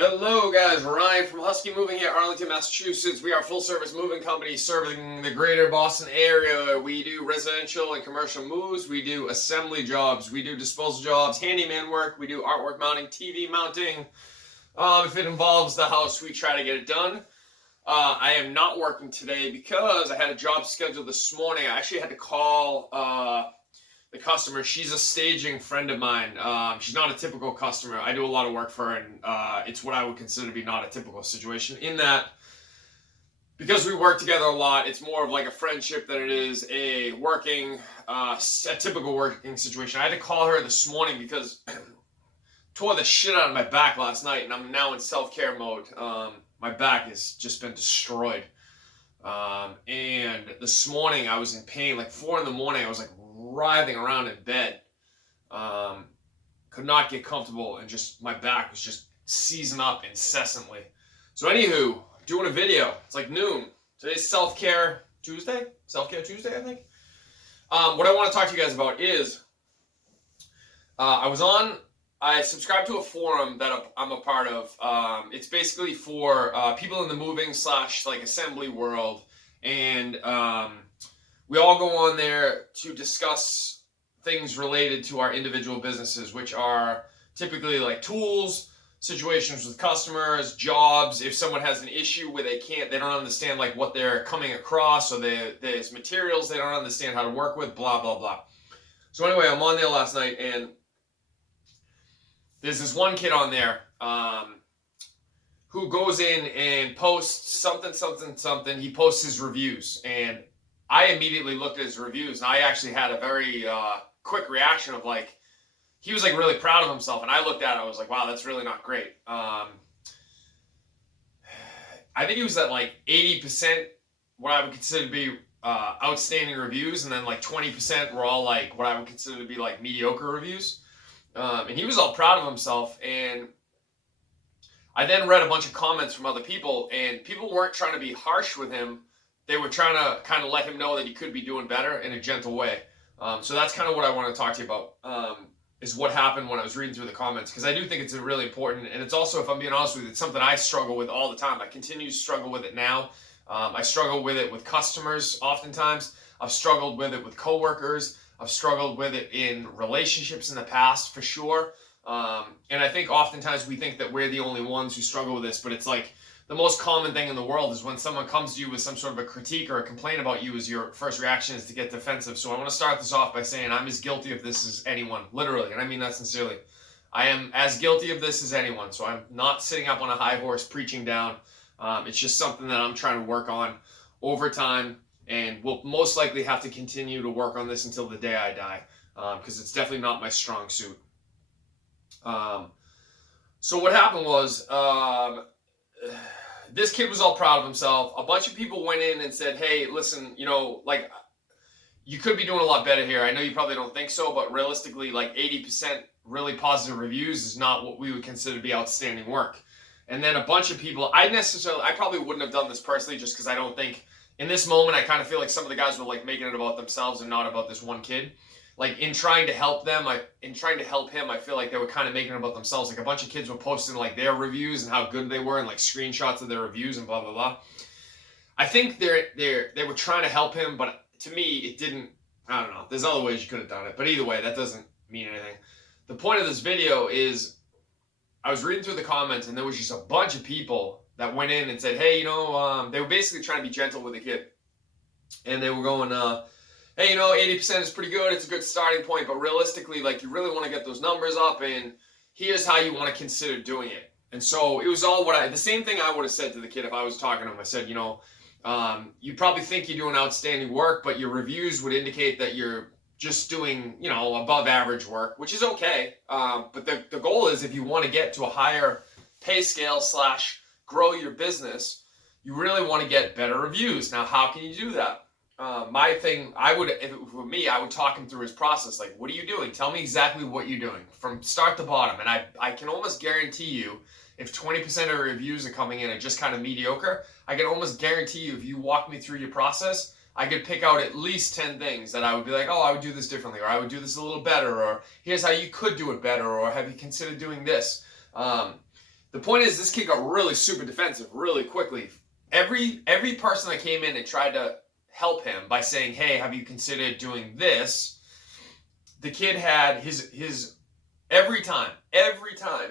Hello guys, Ryan from Husky Moving here, Arlington, Massachusetts. We are a full-service moving company serving the greater Boston area. We do residential and commercial moves. We do assembly jobs. We do disposal jobs, handyman work. We do artwork mounting, TV mounting. If it involves the house, we try to get it done. I am not working today because I had a job scheduled this morning. I actually had to call the customer. She's a staging friend of mine. She's not a typical customer. I do a lot of work for her, and it's what I would consider to be not a typical situation in that because we work together a lot, it's more of like a friendship than it is a typical working situation. I had to call her this morning because tore the shit out of my back last night, and I'm now in self-care mode. My back has just been destroyed. And this morning I was in pain, like 4 in the morning. I was like writhing around in bed. Could not get comfortable, and just my back was just seizing up incessantly. So anywho, doing a video. It's like noon. Today's Self-Care Tuesday? Self-Care Tuesday, I think. What I want to talk to you guys about is I subscribed to a forum that I'm a part of. It's basically for people in the moving / like assembly world, and we all go on there to discuss things related to our individual businesses, which are typically like tools, situations with customers, jobs. If someone has an issue where they don't understand like what they're coming across, or there's materials they don't understand how to work with, blah, blah, blah. So anyway, I'm on there last night, and there's this one kid on there who goes in and posts something. He posts his reviews, and I immediately looked at his reviews, and I actually had a very quick reaction of like, he was like really proud of himself, and I looked at it, I was like, wow, that's really not great. I think he was at like 80% what I would consider to be outstanding reviews, and then like 20% were all like what I would consider to be like mediocre reviews. And he was all proud of himself, and I then read a bunch of comments from other people, and people weren't trying to be harsh with him. They were trying to kind of let him know that he could be doing better in a gentle way. So that's kind of what I want to talk to you about, is what happened when I was reading through the comments, because I do think it's really important, and it's also, if I'm being honest with you, it's something I struggle with all the time. I continue to struggle with it now. I struggle with it with customers oftentimes. I've struggled with it with coworkers. I've struggled with it in relationships in the past, for sure. And I think oftentimes we think that we're the only ones who struggle with this, but it's like the most common thing in the world is when someone comes to you with some sort of a critique or a complaint about you, is your first reaction is to get defensive. So I want to start this off by saying I'm as guilty of this as anyone, literally, and I mean that sincerely. I am as guilty of this as anyone, so I'm not sitting up on a high horse preaching down. It's just something that I'm trying to work on over time, and will most likely have to continue to work on this until the day I die, because it's definitely not my strong suit. So what happened was, this kid was all proud of himself. A bunch of people went in and said, hey, listen, like, you could be doing a lot better here. I know you probably don't think so, but realistically, like 80% really positive reviews is not what we would consider to be outstanding work. And then a bunch of people, I probably wouldn't have done this personally, just because I don't think, in this moment, I kind of feel like some of the guys were like making it about themselves and not about this one kid. Like in trying to help him, I feel like they were kind of making it about themselves. Like a bunch of kids were posting like their reviews and how good they were, and like screenshots of their reviews and blah, blah, blah. I think they were trying to help him, but to me, it didn't. I don't know. There's other ways you could have done it, but either way, that doesn't mean anything. The point of this video is, I was reading through the comments, and there was just a bunch of people that went in and said, hey, they were basically trying to be gentle with the kid. And they were going, hey, 80% is pretty good. It's a good starting point, but realistically, like, you really want to get those numbers up, and here's how you want to consider doing it. And so it was all the same thing I would have said to the kid if I was talking to him. I said, you probably think you're doing outstanding work, but your reviews would indicate that you're just doing, above average work, which is okay. But the goal is, if you want to get to a higher pay scale / grow your business, you really want to get better reviews. Now, how can you do that? My thing, if it were me, I would talk him through his process. Like, what are you doing? Tell me exactly what you're doing from start to bottom. And I can almost guarantee you, if 20% of your reviews are coming in and just kind of mediocre, I can almost guarantee you, if you walk me through your process, I could pick out at least 10 things that I would be like, oh, I would do this differently, or I would do this a little better, or here's how you could do it better, or have you considered doing this? The point is, this kid got really super defensive really quickly. Every person that came in and tried to help him by saying, hey, have you considered doing this? The kid had his every time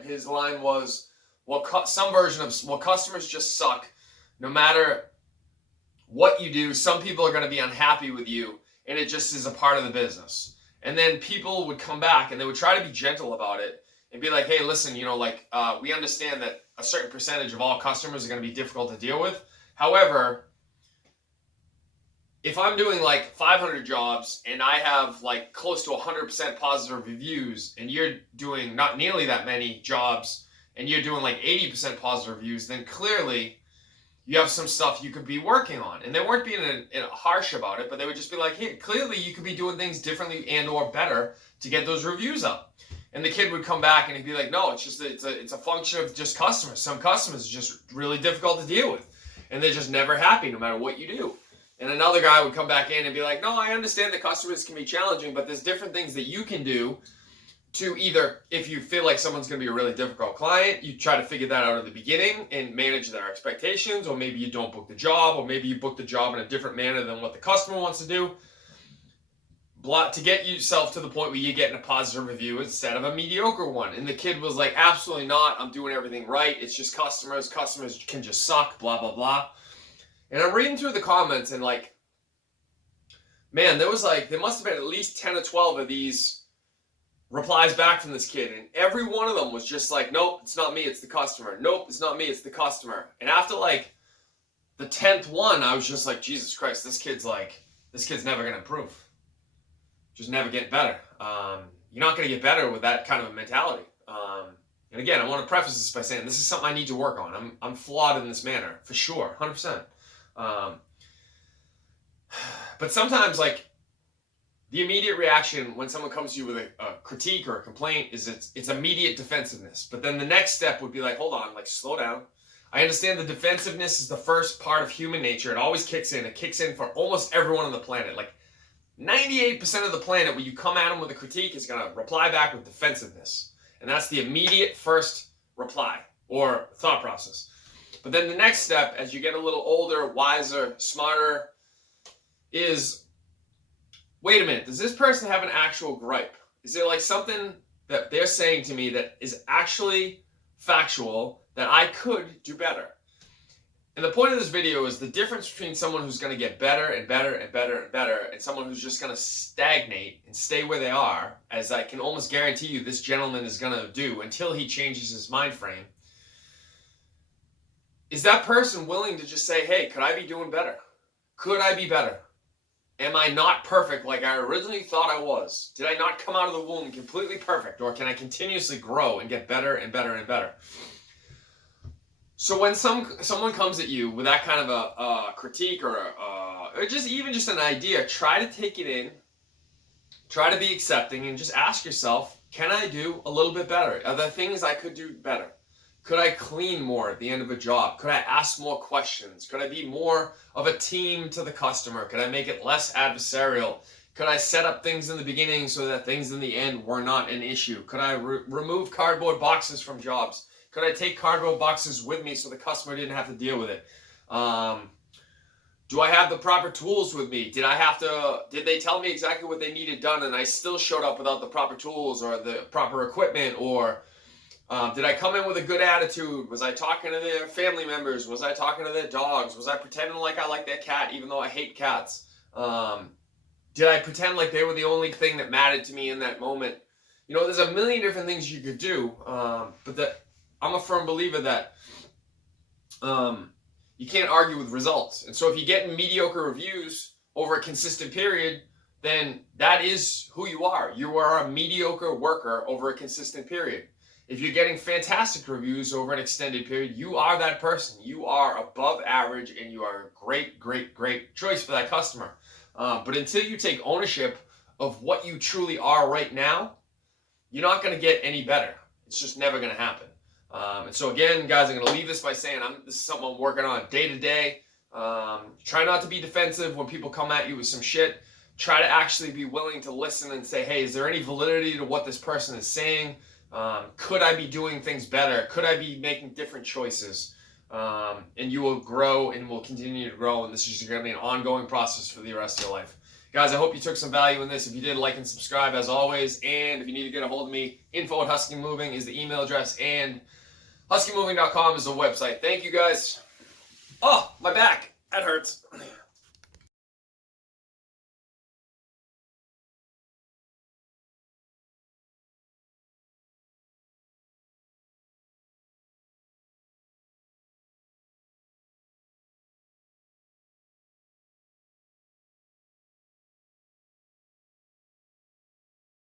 his line was, well, some version of, well, customers just suck. No matter what you do, some people are going to be unhappy with you, and it just is a part of the business. And then people would come back and they would try to be gentle about it and be like, hey, listen, we understand that a certain percentage of all customers are going to be difficult to deal with. However, if I'm doing like 500 jobs and I have like close to 100% positive reviews, and you're doing not nearly that many jobs and you're doing like 80% positive reviews, then clearly you have some stuff you could be working on. And they weren't being harsh about it, but they would just be like, hey, clearly you could be doing things differently and or better to get those reviews up. And the kid would come back and he'd be like, no, it's a function of just customers. Some customers are just really difficult to deal with, and they're just never happy no matter what you do. And another guy would come back in and be like, no, I understand that customers can be challenging, but there's different things that you can do to either, if you feel like someone's going to be a really difficult client, you try to figure that out at the beginning and manage their expectations, or maybe you don't book the job, or maybe you book the job in a different manner than what the customer wants to do, to get yourself to the point where you're getting a positive review instead of a mediocre one. And the kid was like, absolutely not, I'm doing everything right, it's just customers can just suck, blah, blah, blah. And I'm reading through the comments, and like, man, there must have been at least 10 or 12 of these replies back from this kid, and every one of them was just like, nope, it's not me, it's the customer. Nope, it's not me, it's the customer. And after like the 10th one, I was just like, Jesus Christ, this kid's never gonna improve. Just never get better. You're not gonna get better with that kind of a mentality. And again, I want to preface this by saying this is something I need to work on. I'm flawed in this manner, for sure, 100%. But sometimes, like, the immediate reaction when someone comes to you with a critique or a complaint is it's immediate defensiveness. But then the next step would be like, hold on, like, slow down. I understand the defensiveness is the first part of human nature. It always kicks in. It kicks in for almost everyone on the planet. Like 98% of the planet, when you come at them with a critique, is going to reply back with defensiveness. And that's the immediate first reply or thought process. But then the next step, as you get a little older, wiser, smarter, is, wait a minute, does this person have an actual gripe? Is there like something that they're saying to me that is actually factual that I could do better? And the point of this video is the difference between someone who's going to get better and better and better and better and someone who's just going to stagnate and stay where they are, as I can almost guarantee you this gentleman is going to do until he changes his mind frame. Is that person willing to just say, hey, could I be doing better? Could I be better? Am I not perfect like I originally thought I was? Did I not come out of the womb completely perfect? Or can I continuously grow and get better and better and better? So when someone comes at you with that kind of a critique or just an idea, try to take it in, try to be accepting, and just ask yourself, can I do a little bit better? Are there things I could do better? Could I clean more at the end of a job? Could I ask more questions? Could I be more of a team to the customer? Could I make it less adversarial? Could I set up things in the beginning so that things in the end were not an issue? Could I remove cardboard boxes from jobs? Could I take cardboard boxes with me so the customer didn't have to deal with it? Do I have the proper tools with me? Did they tell me exactly what they needed done and I still showed up without the proper tools or the proper equipment? Or did I come in with a good attitude? Was I talking to their family members? Was I talking to their dogs? Was I pretending like I like their cat even though I hate cats? Did I pretend like they were the only thing that mattered to me in that moment? You know, there's a million different things you could do, but I'm a firm believer that you can't argue with results. And so if you get mediocre reviews over a consistent period, then that is who you are. You are a mediocre worker over a consistent period. If you're getting fantastic reviews over an extended period, you are that person. You are above average and you are a great, great, great choice for that customer. But until you take ownership of what you truly are right now, you're not going to get any better. It's just never going to happen. And so again, guys, I'm going to leave this by saying this is something I'm working on day to day. Try not to be defensive when people come at you with some shit. Try to actually be willing to listen and say, hey, is there any validity to what this person is saying? Could I be doing things better? Could I be making different choices? And you will grow and will continue to grow, and this is going to be an ongoing process for the rest of your life. Guys, I hope you took some value in this. If you did, like and subscribe as always. And if you need to get a hold of me, info@huskymoving is the email address, and huskymoving.com is the website. Thank you, guys. Oh, my back. That hurts.